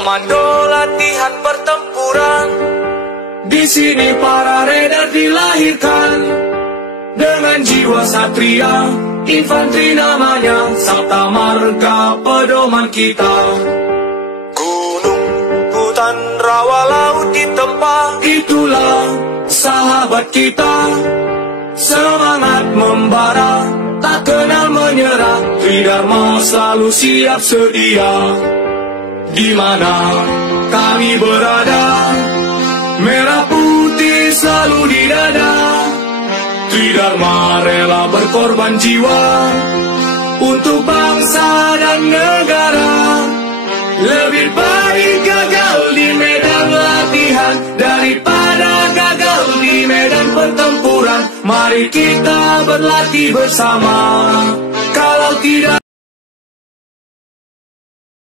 komando latihan pertempuran. Di sini para raider dilahirkan dengan jiwa satria, infanteri namanya, Sabta Marga pedoman kita. Gunung, hutan, rawa, laut ditempa, itulah sahabat kita. Semangat membara, tak kenal menyerah, Tridharma selalu siap sedia. Di mana kami berada, merah putih selalu di dada. Tridharma rela berkorban jiwa untuk bangsa dan negara. Lebih baik gagal di medan latihan daripada gagal di medan pertempuran. Mari kita berlatih bersama, kalau tidak